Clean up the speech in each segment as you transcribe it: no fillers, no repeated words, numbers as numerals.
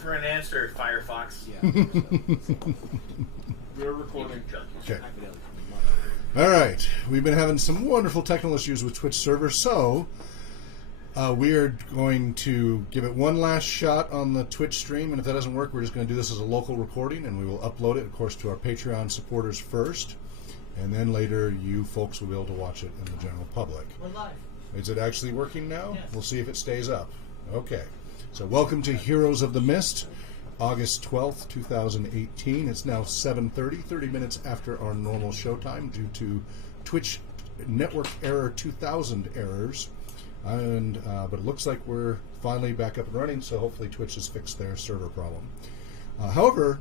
for an answer, Firefox. Yeah. We're recording. Okay. All right. We've been having some wonderful technical issues with Twitch server, so we are going to give it one last shot on the Twitch stream, and if that doesn't work, we're just going to do this as a local recording, and we will upload it, of course, to our Patreon supporters first, and then later you folks will be able to watch it in the general public. We're live. Is it actually working now? Yes. We'll see if it stays up. Okay. So welcome to Heroes of the Mist, August 12th, 2018. It's now 7:30, 30 minutes after our normal showtime due to Twitch network error 2000 errors. And but it looks like we're finally back up and running, so hopefully Twitch has fixed their server problem. However,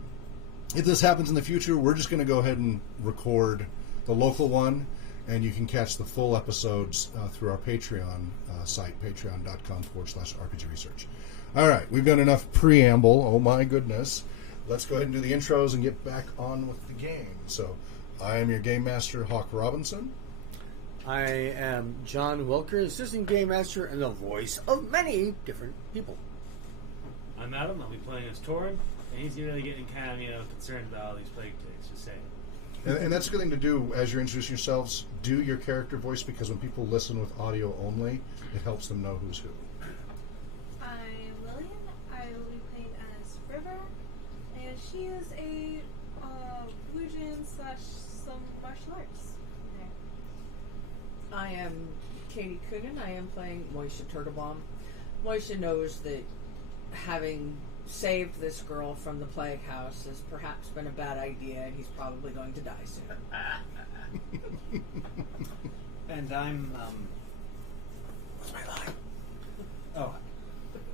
if this happens in the future, we're just going to go ahead and record the local one, and you can catch the full episodes through our Patreon site, patreon.com/RPG Research. All right, we've done enough preamble. Oh my goodness. Let's go ahead and do the intros and get back on with the game. So, I am your Game Master, Hawk Robinson. I am John Wilker, Assistant Game Master and the voice of many different people. I'm Adam. I'll be playing as Torin, and he's really getting kind of concerned about all these plague ticks. Just saying. And that's a good thing to do as you're introducing yourselves. Do your character voice, because when people listen with audio only, it helps them know who's who. I'm Lillian. I will be playing as River, and she is a Wujian / some martial arts. I am Katie Coogan. I am playing Moisha Turtlebaum. Moisha knows that having saved this girl from the plague house has perhaps been a bad idea, and he's probably going to die soon. And I'm, what's my line? Oh,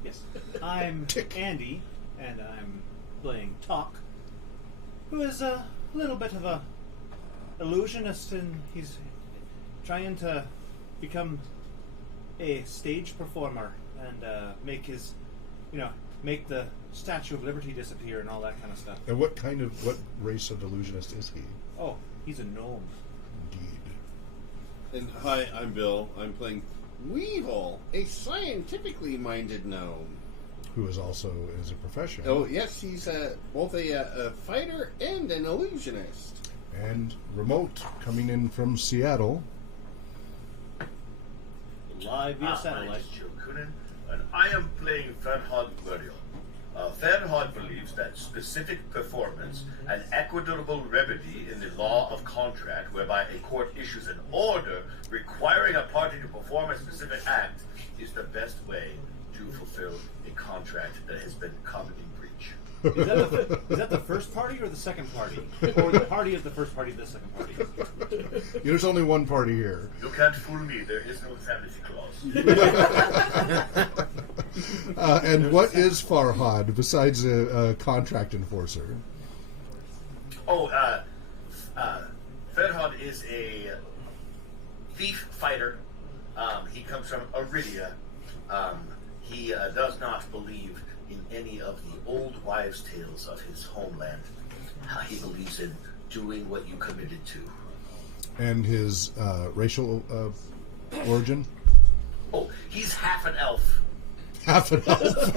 yes. I'm Andy, and I'm playing Talk, who is a little bit of a illusionist, and he's trying to become a stage performer and make his, make the Statue of Liberty disappear and all that kind of stuff. And what race of illusionist is he? Oh, he's a gnome. Indeed. And hi, I'm Bill. I'm playing Weevil, a scientifically minded gnome. Who is also is a professional. Oh, yes, he's both a fighter and an illusionist. And remote, coming in from Seattle. Live via My satellite. name is Joe Coonan, and I am playing Ferhad Muriel. Ferhad believes that specific performance, an equitable remedy in the law of contract, whereby a court issues an order requiring a party to perform a specific act, is the best way to fulfill a contract that has been caught in breach. Is that the first party or the second party? Or the party of the first party of the second party? There's only one party here. You can't fool me, there is no insanity clause. And what is Farhad besides a contract enforcer? Ferhad is a thief fighter. He comes from Aridia. He does not believe in any of the old wives' tales of his homeland. He believes in doing what you committed to. And his racial origin? Oh, he's half an elf. Half an elf.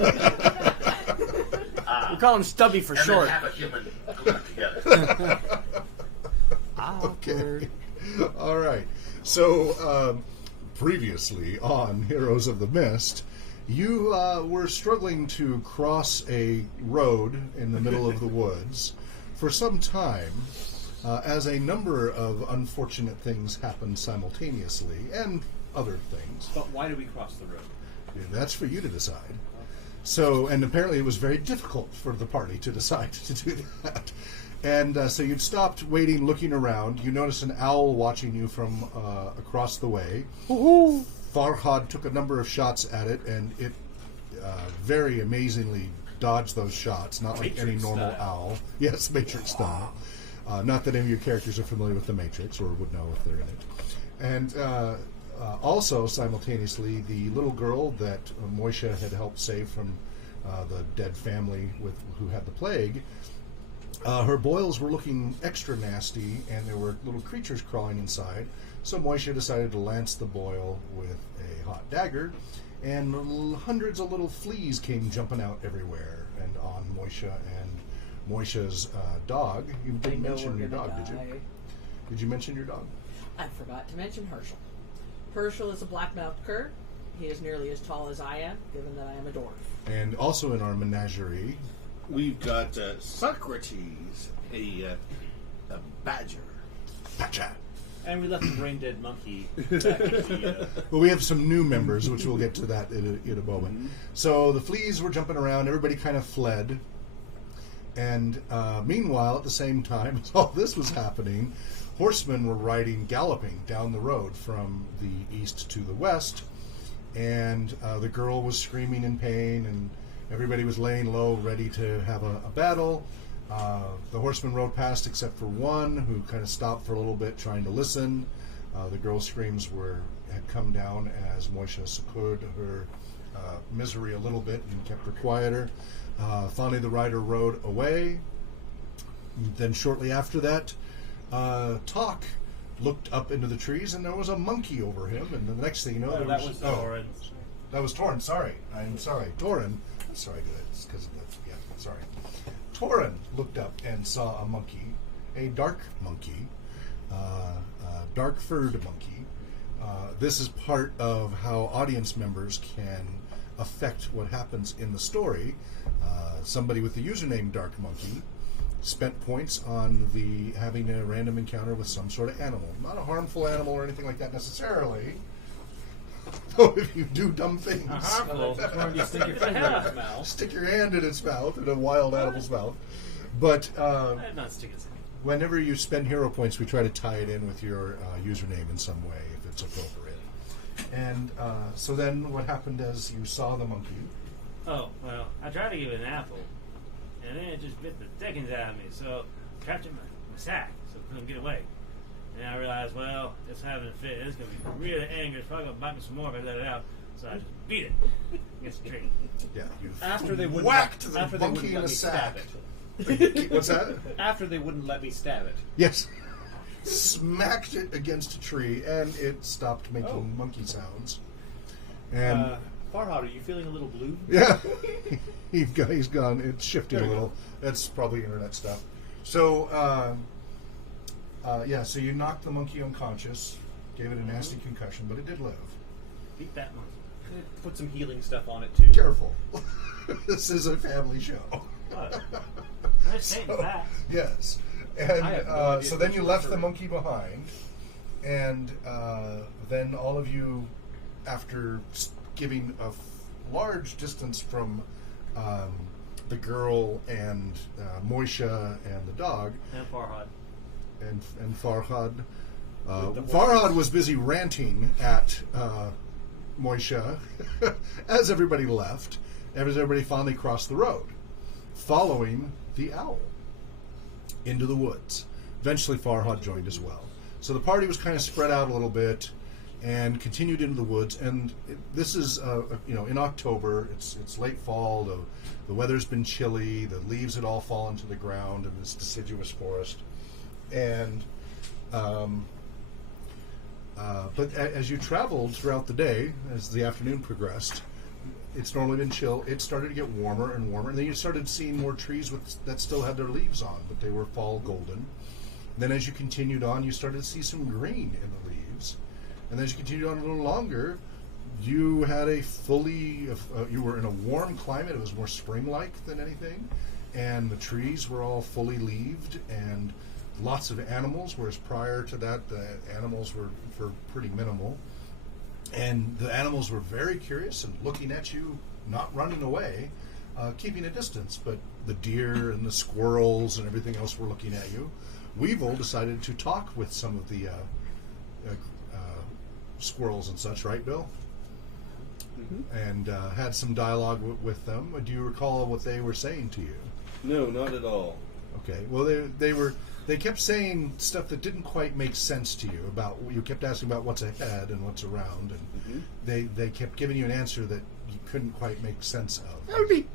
We call him Stubby for and short. then half a human glued together. Okay. All right. So, previously on Heroes of the Mist, you were struggling to cross a road in the middle of the woods for some time, as a number of unfortunate things happened simultaneously, and other things. But why do we cross the road? That's for you to decide. So, and apparently it was very difficult for the party to decide to do that. And so you'd stopped waiting, looking around. You noticed an owl watching you from across the way. Woohoo! Farhad took a number of shots at it, and it very amazingly dodged those shots, not like any normal owl. Yes, Matrix style. Not that any of your characters are familiar with the Matrix or would know if they're in it. And also, simultaneously, the little girl that Moisha had helped save from the dead family who had the plague, her boils were looking extra nasty, and there were little creatures crawling inside. So Moisha decided to lance the boil with a hot dagger, and hundreds of little fleas came jumping out everywhere and on Moisha and Moisha's dog. You I didn't know mention we're your gonna dog, did you? die. Did you mention your dog? I forgot to mention Herschel. Herschel is a black-mouthed cur. He is nearly as tall as I am, given that I am a dwarf. And also in our menagerie, We've got Socrates, a badger. Pacha. And we left the brain-dead monkey back at the, Well, we have some new members, which we'll get to that in a moment. So the fleas were jumping around. Everybody kind of fled. And meanwhile, at the same time as all this was happening, horsemen were galloping down the road from the east to the west. And the girl was screaming in pain, and everybody was laying low, ready to have a battle. The horsemen rode past except for one who kind of stopped for a little bit trying to listen. The girl's screams had come down as Moisha succored her misery a little bit and kept her quieter. Finally, the rider rode away. Then shortly after that, Talk looked up into the trees and there was a monkey over him. And the next thing you know, that was Torin. that was Torin. Sorry, I'm sorry, Torin. I'm sorry, it's because of that. Yeah, sorry. Torin looked up and saw a monkey, a dark monkey, dark-furred monkey. This is part of how audience members can affect what happens in the story. Somebody with the username Dark Monkey spent points on having a random encounter with some sort of animal. Not a harmful animal or anything like that necessarily. Though if you do dumb things. Harmful. you stick your finger in his mouth. Stick your hand in its mouth, in a wild animal's mouth. But I'd not stick his hand. whenever you spend hero points, we try to tie it in with your username in some way, if it's appropriate. And so then what happened as you saw the monkey? Oh, well, I tried to give it an apple, and then it just bit the dickens out of me, so I trapped it in my sack, so it couldn't get away. And I realized, well, it's having a fit. It's going to be really angry. It's probably going to bite me some more if I let it out. So I just beat it against the tree. Yeah, you After they wouldn't whacked the after they monkey wouldn't in let a me sack. stab it. What's that? After they wouldn't let me stab it. Yes. Smacked it against a tree, and it stopped making Oh. monkey sounds. And Farhad, are you feeling a little blue? yeah, he's gone. It's shifting There a we little. go. That's probably internet stuff. So, so you knocked the monkey unconscious, gave it a nasty concussion, but it did live. Beat that monkey. Put some healing stuff on it too. Careful. This is a family show. What? I'm saying facts. Yes. I have no And idea so then what you you're left the referring. monkey behind, and then all of you, after giving a large distance from the girl and Moisha and the dog, And Farhad. and Farhad. the Farhad was busy ranting at Moisha as everybody left, as everybody finally crossed the road, following the owl into the woods. Eventually, Farhad joined as well. So the party was kind of spread out a little bit and continued into the woods. And this is, in October. It's late fall. The weather's been chilly. The leaves had all fallen to the ground in this deciduous forest. And but as you traveled throughout the day, as the afternoon progressed, it's normally been chill. It started to get warmer and warmer, and then you started seeing more trees that still had their leaves on, but they were fall golden. Then as you continued on, you started to see some green in the leaves, and as you continued on a little longer, you had you were in a warm climate. It was more spring-like than anything, and the trees were all fully leaved, and lots of animals, whereas prior to that, the animals were pretty minimal. And the animals were very curious and looking at you, not running away, keeping a distance. But the deer and the squirrels and everything else were looking at you. Weevil decided to talk with some of the squirrels and such, right, Bill? Mm-hmm. And had some dialogue with them. Do you recall what they were saying to you? No, not at all. Okay. Well, they kept saying stuff that didn't quite make sense to you. You kept asking about what's ahead and what's around, and they kept giving you an answer that you couldn't quite make sense of. That would be.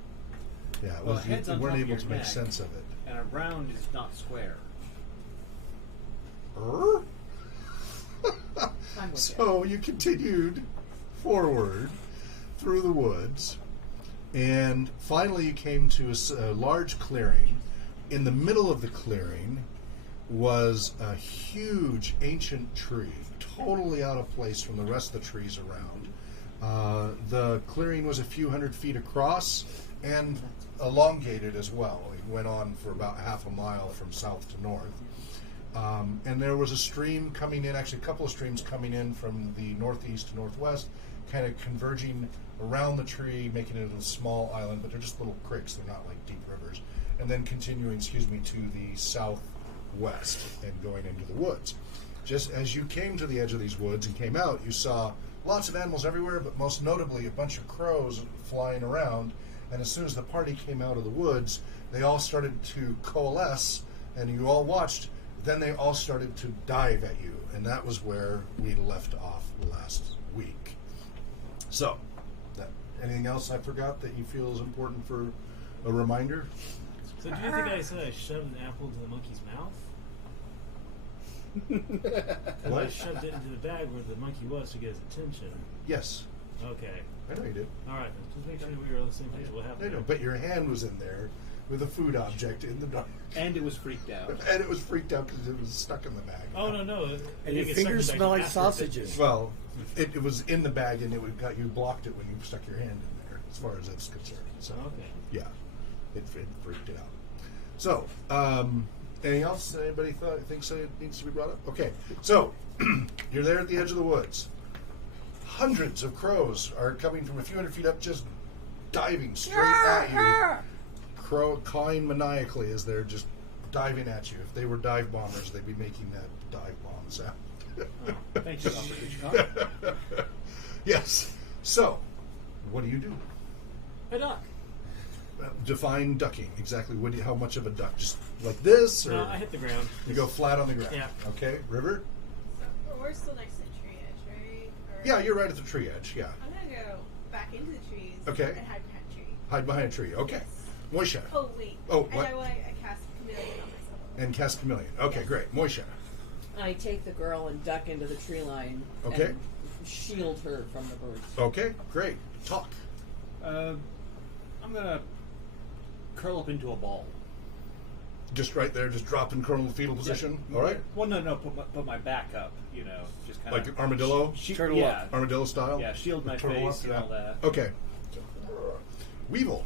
Yeah, Well, you head's on weren't top of able your to make neck. sense of it. And a round is not square. I'm with So you continued forward through the woods, And finally, you came to a large clearing. In the middle of the clearing was a huge ancient tree, totally out of place from the rest of the trees around. The clearing was a few hundred feet across and elongated as well. It went on for about half a mile from south to north. And there was a stream coming in, actually a couple of streams coming in from the northeast to northwest, kind of converging around the tree, making it a small island, but they're just little creeks, they're not like deep rivers. And then continuing, to the southwest and going into the woods. Just as you came to the edge of these woods and came out, you saw lots of animals everywhere, but most notably a bunch of crows flying around. And as soon as the party came out of the woods, they all started to coalesce, and you all watched. Then they all started to dive at you, and that was where we left off last week. So, anything else I forgot that you feel is important for a reminder? So do you think I said I shoved an apple into the monkey's mouth? What? I shoved it into the bag where the monkey was to get his attention. Yes. Okay. I know you did. All right. Just make sure we were on the same page. What happened? I know, but your hand was in there with a food object in the dark. And it was freaked out. And it was freaked out because it was stuck in the bag. Oh, no. And your fingers smell like sausages. Well, it was in the bag, and you blocked it when you stuck your hand in there, as far as that's concerned. So, Okay. yeah, it freaked it out. So, anything else anybody thinks it needs to be brought up? Okay, so you're there at the edge of the woods. Hundreds of crows are coming from a few hundred feet up, just diving straight at you. Cawing maniacally as they're just diving at you. If they were dive bombers, they'd be making that dive bomb sound. Oh, thank you, Officer Hitchcock. Yes. So, what do you do? A duck. Define ducking. Exactly. How much of a duck? Just like this, or No, I hit the ground. you go flat on the ground? Yeah. Okay. River. So we're still next to the tree edge, right? Or Yeah, you're right at the tree edge. Yeah. I'm gonna go back into the trees. Okay. And hide behind a tree. Hide behind a tree. Okay. Yes. Moisha. Oh wait. Oh, and what? I cast chameleon on myself. And cast chameleon. Okay, Yes. great. Moisha. I take the girl and duck into the tree line Okay. and shield her from the birds. Okay, great. Talk. I'm gonna curl up into a ball. Just right there, just drop in coronal fetal position. All right. Well, no. Put my back up. Just kind of Like armadillo, Turtle yeah, armadillo style. yeah. Shield my Turtle face up, and yeah. all that. Okay. Weevil.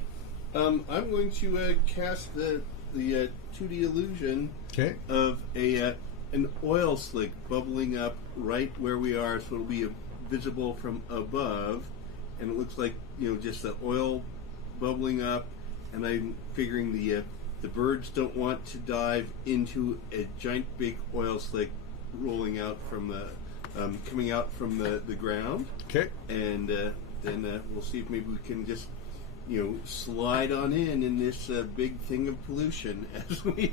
I'm going to cast the 2D illusion Okay. of an oil slick bubbling up right where we are, so it'll be visible from above, and it looks like just the oil bubbling up. And I'm figuring the birds don't want to dive into a giant big oil slick rolling out from the coming out from the ground. Okay. And then we'll see if maybe we can just slide on in this big thing of pollution as we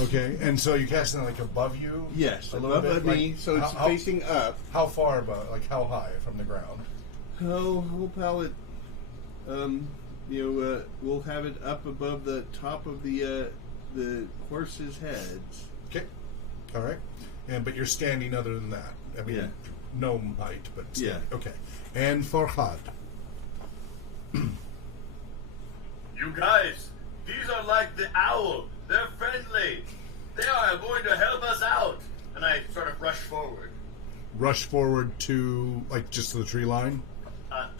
Okay. And so you cast it like above you. yes, A little above bit, me, like, so it's how- facing up. How far above? Like how high from the ground? Oh, we'll it. We'll have it up above the top of the horses' heads. Okay. All right. But you're standing other than that. I mean, Yeah. no height, but standing. Yeah. Okay. And Farhad. You guys, these are like the owl. They're friendly. They are going to help us out. And I sort of rush forward. Rush forward to just to the tree line.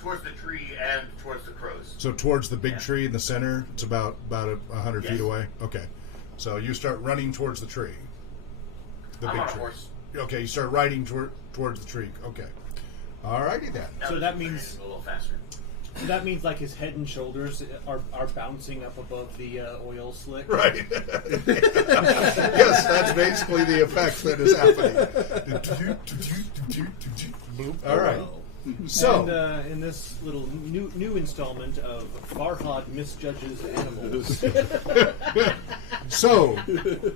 Towards the tree and towards the crows. So towards the big Yeah. tree in the center. It's about 100 Yes. feet away. Okay. So you start running towards the tree. The I'm big on a tree. horse. Okay. You start riding towards the tree. Okay. Alrighty then. That So was that means- a little faster. So that means like his head and shoulders are bouncing up above the oil slick. Right. Yes, that's basically the effect that is happening. All right. So, And in this little new installment of Farhad misjudges animals. so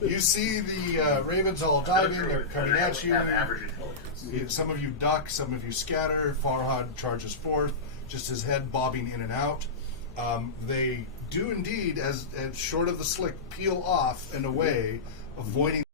you see the ravens all diving. They're coming at you. Have average intelligence. Some of you duck, some of you scatter. Farhad charges forth, just his head bobbing in and out. They do indeed, as short of the slick, peel off and away, avoiding